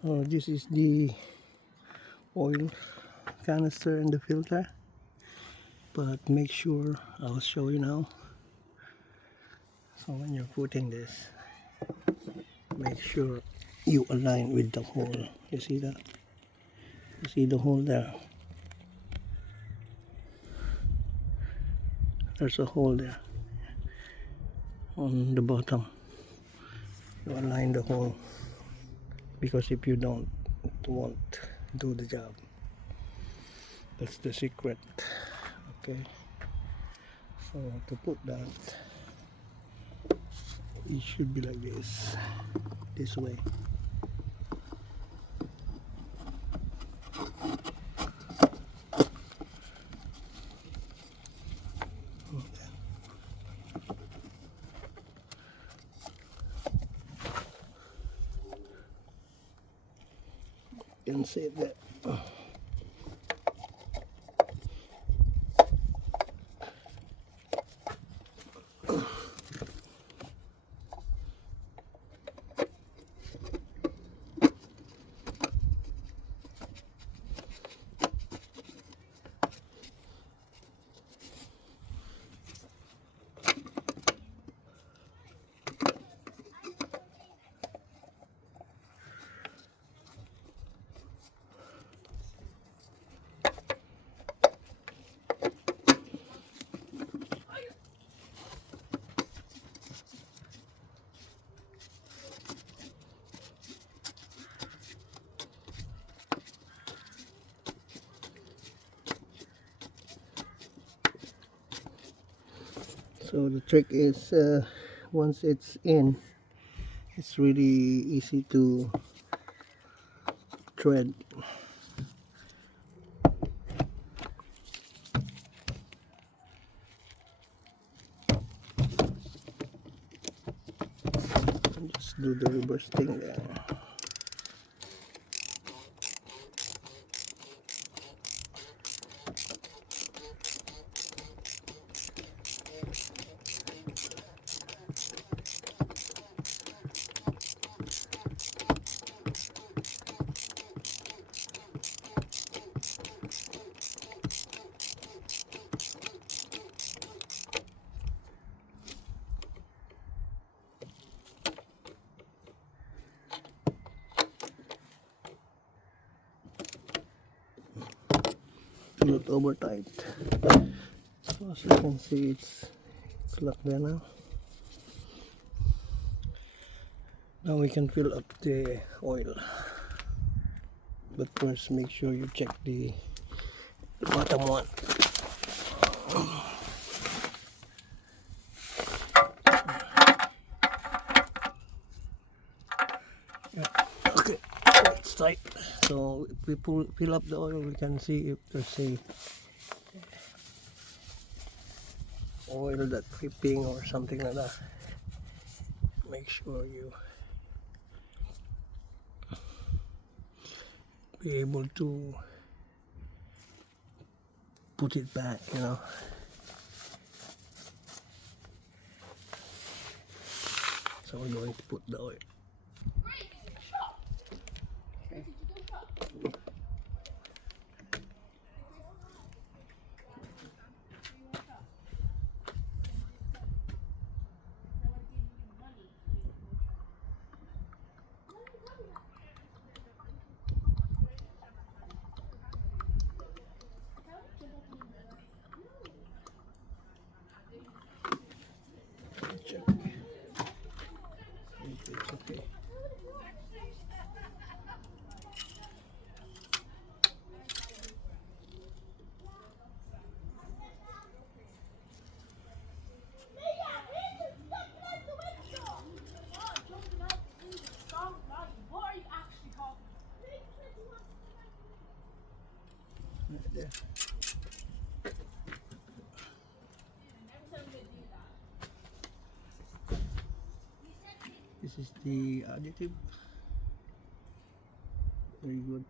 So this is the oil canister and the filter, but make sure, I'll show you now. So when you're putting this, make sure you align with the hole. You see that? You see the hole there? There's a hole there on the bottom. You align the hole, because if you don't, it won't do the job. That's the secret. Okay, so to put that, it should be like this way. You can see that. So the trick is, once it's in, it's really easy to thread. And just do the reverse thing there. Not over tight. So as you can see, it's locked there now. Now we can fill up the oil, but first make sure you check the bottom one. Okay, it's tight. So if we fill up the oil, we can see if there's a oil that's dripping or something like that. Make sure you be able to put it back, you know. So we're going to put the oil. Okay. Check. It's okay. Right there. This is the additive. Very good.